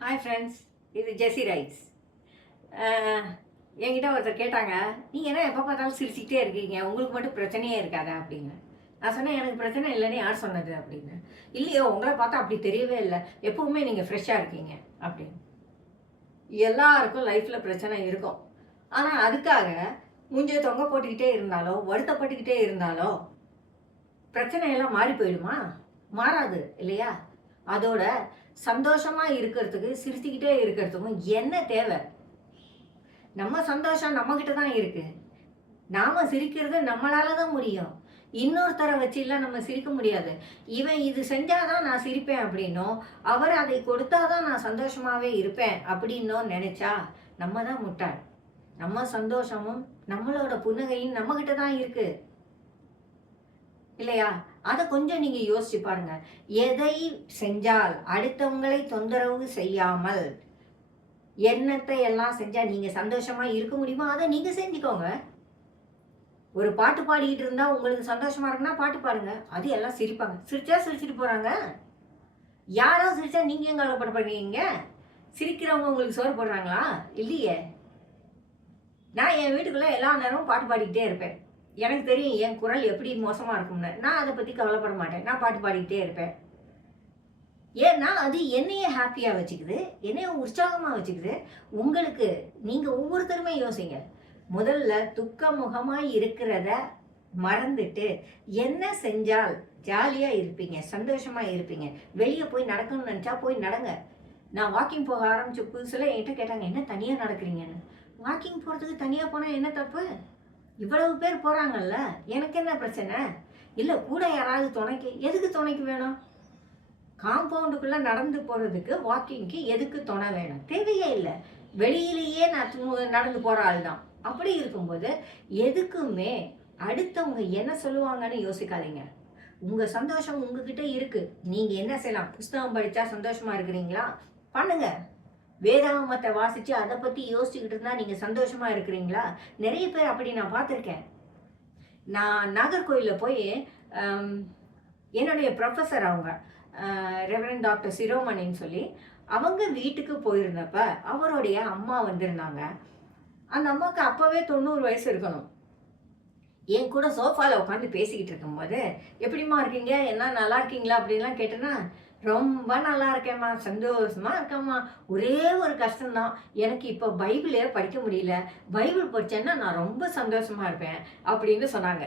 Hi friends, இது ஜெஸி rights. என்கிட்ட ஒருத்தர் கேட்டாங்க, நீங்கள் என்ன எப்போ பார்த்தாலும் சிரிச்சுக்கிட்டே இருக்கீங்க, உங்களுக்கு மட்டும் பிரச்சனையே இருக்காதா அப்படின்னு. நான் சொன்னேன், எனக்கு பிரச்சனை இல்லைன்னு யார் சொன்னது அப்படின்னு. இல்லையோ, உங்களை பார்த்தா அப்படி தெரியவே இல்லை, எப்பவுமே நீங்கள் ஃப்ரெஷ்ஷாக இருக்கீங்க அப்படின்னு. எல்லாருக்கும் லைஃப்பில் பிரச்சனை இருக்கும். ஆனால் அதுக்காக மூஞ்சை தொங்க போட்டுக்கிட்டே இருந்தாலோ வருத்தப்பட்டுக்கிட்டே இருந்தாலோ பிரச்சனையெல்லாம் மாறி போயிடுமா? மாறாது இல்லையா? அதோட சந்தோஷமாக இருக்கிறதுக்கு சிரிச்சுக்கிட்டே இருக்கிறதுக்கும் என்ன தேவை? நம்ம சந்தோஷம் நம்மக்கிட்ட தான் இருக்குது. நாம் சிரிக்கிறது நம்மளால தான் முடியும். இன்னொருத்தரை வச்சுலாம் நம்ம சிரிக்க முடியாது. இவன் இது செஞ்சாதான் நான் சிரிப்பேன் அப்படின்னோ, அவர் அதை கொடுத்தாதான் நான் சந்தோஷமாகவே இருப்பேன் அப்படின்னோ நினச்சா நம்ம தான் முட்டாள். நம்ம சந்தோஷமும் நம்மளோட புன்னகையும் நம்மக்கிட்ட தான் இருக்குது இல்லையா? அதை கொஞ்சம் நீங்க யோசிச்சு பாருங்க. எதை செஞ்சால் அடுத்தவங்களை தொந்தரவு செய்யாமல் எண்ணத்தை எல்லாம் செஞ்சா நீங்க சந்தோஷமா இருக்க முடியுமோ அதை நீங்க செஞ்சுக்கோங்க. ஒரு பாட்டு பாடிக்கிட்டு இருந்தா உங்களுக்கு சந்தோஷமா இருக்குன்னா பாட்டு பாடுங்க. அது எல்லாம் சிரிப்பாங்க. சிரிச்சா சிரிச்சுட்டு போறாங்க. யாரோ சிரிச்சா நீங்க ஏன் கவலைப்பட பண்ணுவீங்க? சிரிக்கிறவங்க உங்களுக்கு சோறு போடுறாங்களா? இல்லையே. நான் என் வீட்டுக்குள்ள எல்லா நேரமும் பாட்டு பாடிக்கிட்டே இருப்பேன். எனக்கு தெரியும் என் குரல் எப்படி மோசமாக இருக்கும்னு. நான் அதை பற்றி கவலைப்பட மாட்டேன். நான் பாட்டு பாடிக்கிட்டே இருப்பேன். ஏன்னா அது என்னையே ஹாப்பியாக வச்சுக்குது, என்னைய உற்சாகமாக வச்சுக்குது. உங்களுக்கு நீங்கள் ஒவ்வொருத்தருமே யோசிங்க. முதல்ல துக்க முகமாக இருக்கிறத மறந்துட்டு என்ன செஞ்சால் ஜாலியாக இருப்பீங்க, சந்தோஷமாக இருப்பீங்க. வெளியே போய் நடக்கணும்னு நினச்சா போய் நடங்க. நான் வாக்கிங் போக ஆரம்பிச்ச புதுசில் என்கிட்ட கேட்டாங்க, என்ன தனியாக நடக்கிறீங்கன்னு. வாக்கிங் போகிறதுக்கு தனியாக போனால் என்ன தப்பு? இவ்வளவு பேர் போகிறாங்கல்ல, எனக்கு என்ன பிரச்சனை? இல்லை கூட யாராவது துணைக்கு. எதுக்கு துணைக்கு வேணும்? காம்பவுண்டுக்குள்ளே நடந்து போகிறதுக்கு வாக்கிங்க்கு எதுக்கு துணை வேணும்? தேவையே இல்லை. வெளியிலேயே நான் நடந்து போகிற ஆள் தான். அப்படி இருக்கும்போது எதுக்குமே அடுத்தவங்க என்ன சொல்லுவாங்கன்னு யோசிக்காதீங்க. உங்கள் சந்தோஷம் உங்ககிட்ட இருக்குது. நீங்கள் என்ன செய்யலாம்? புஸ்தகம் படித்தா சந்தோஷமாக இருக்கிறீங்களா? பண்ணுங்க. வேதாகமத்தை வாசித்து அதை பற்றி யோசிச்சுக்கிட்டு இருந்தால் நீங்கள் சந்தோஷமாக இருக்கிறீங்களா? நிறைய பேர் அப்படி நான் பார்த்துருக்கேன். நான் நாகர்கோயிலில் போய் என்னுடைய ப்ரொஃபஸர், அவங்க ரெவரண்ட் டாக்டர் சிரோமணின்னு சொல்லி, அவங்க வீட்டுக்கு போயிருந்தப்ப அவருடைய அம்மா வந்திருந்தாங்க. அந்த அம்மாவுக்கு அப்போவே 90 வயசு இருக்கணும். என் கூட சோஃபாவில் உட்காந்து பேசிக்கிட்டு இருக்கும்போது, எப்படிம்மா இருக்கீங்க, என்ன நல்லா இருக்கீங்களா அப்படின்லாம் கேட்டேன்னா, ரொம்ப நல்லா இருக்கேம்மா, சந்தோஷமா இருக்கேம்மா, ஒரே ஒரு கஷ்டம்தான், எனக்கு இப்போ பைபிளே படிக்க முடியல, பைபிள் படித்தேன்னா நான் ரொம்ப சந்தோஷமா இருப்பேன் அப்படின்னு சொன்னாங்க.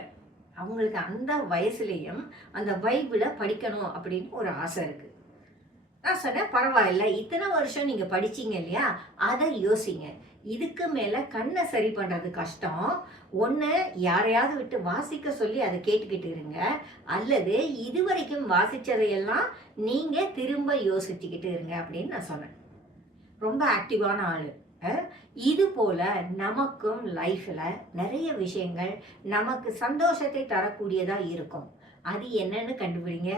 அவங்களுக்கு அந்த வயசுலேயும் அந்த பைபிளை படிக்கணும் அப்படின்னு ஒரு ஆசை இருக்குது. நான் சொன்னேன், பரவாயில்ல, இத்தனை வருஷம் நீங்கள் படிச்சீங்க இல்லையா, அதை யோசிங்க. இதுக்கு மேலே கண்ணை சரி பண்ணுறது கஷ்டம். ஒன்று யாரையாவது விட்டு வாசிக்க சொல்லி அதை கேட்டுக்கிட்டு இருங்க, அல்லது இதுவரைக்கும் வாசித்ததையெல்லாம் நீங்கள் திரும்ப யோசிச்சுக்கிட்டு இருங்க அப்படின்னு நான் சொன்னேன். ரொம்ப ஆக்டிவான ஆள். இது போல் நமக்கும் லைஃப்பில் நிறைய விஷயங்கள் நமக்கு சந்தோஷத்தை தரக்கூடியதாக இருக்கும். அது என்னன்னு கண்டுபிடிங்க.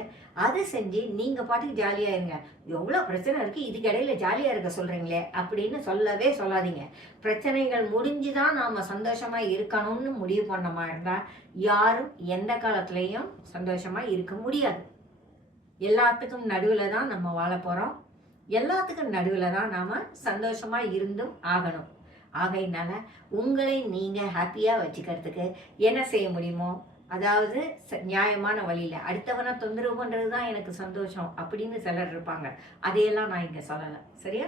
அதை செஞ்சு நீங்கள் பாட்டுக்கு ஜாலியாக இருங்க. எவ்வளோ பிரச்சனை இருக்குது, இதுக்கு இடையில ஜாலியாக இருக்க சொல்கிறீங்களே அப்படின்னு சொல்லவே சொல்லாதீங்க. பிரச்சனைகள் முடிஞ்சு தான் நாம் சந்தோஷமாக இருக்கணும்னு முடிவு பண்ணமா இருந்தால் யாரும் எந்த காலத்துலேயும் சந்தோஷமாக இருக்க முடியாது. எல்லாத்துக்கும் நடுவில் தான் நம்ம வாழ போகிறோம். எல்லாத்துக்கும் நடுவில் தான் நாம் சந்தோஷமாக இருந்தும் ஆகணும். ஆகையினால உங்களை நீங்கள் ஹாப்பியாக வச்சுக்கிறதுக்கு என்ன செய்ய முடியுமோ, அதாவது நியாயமான வழியில், அடுத்தவனை தொந்தரவு பண்ணுறது தான் எனக்கு சந்தோஷம் அப்படின்னு சிலர் இருப்பாங்க. அதையெல்லாம் நான் இங்கே சொல்லலை, சரியா?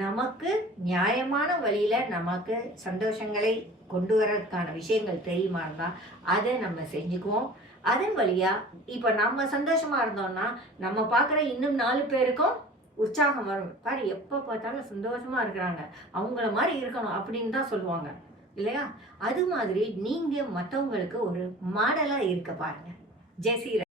நமக்கு நியாயமான வழியில் நமக்கு சந்தோஷங்களை கொண்டு வரதுக்கான விஷயங்கள் தெரியுமா இருந்தால் அதை நம்ம செஞ்சுக்குவோம். அதன் வழியாக இப்போ நம்ம சந்தோஷமாக இருந்தோம்னா நம்ம பார்க்குற இன்னும் 4 பேருக்கும் உற்சாகம் வரும். பாரு, எப்போ பார்த்தாலும் சந்தோஷமாக இருக்கிறாங்க, அவங்கள மாதிரி இருக்கணும் அப்படின்னு தான் சொல்லுவாங்க இல்லையா? அது மாதிரி நீங்கள் மற்றவங்களுக்கு ஒரு மாடலாக இருக்க பாருங்கள். ஜெஸி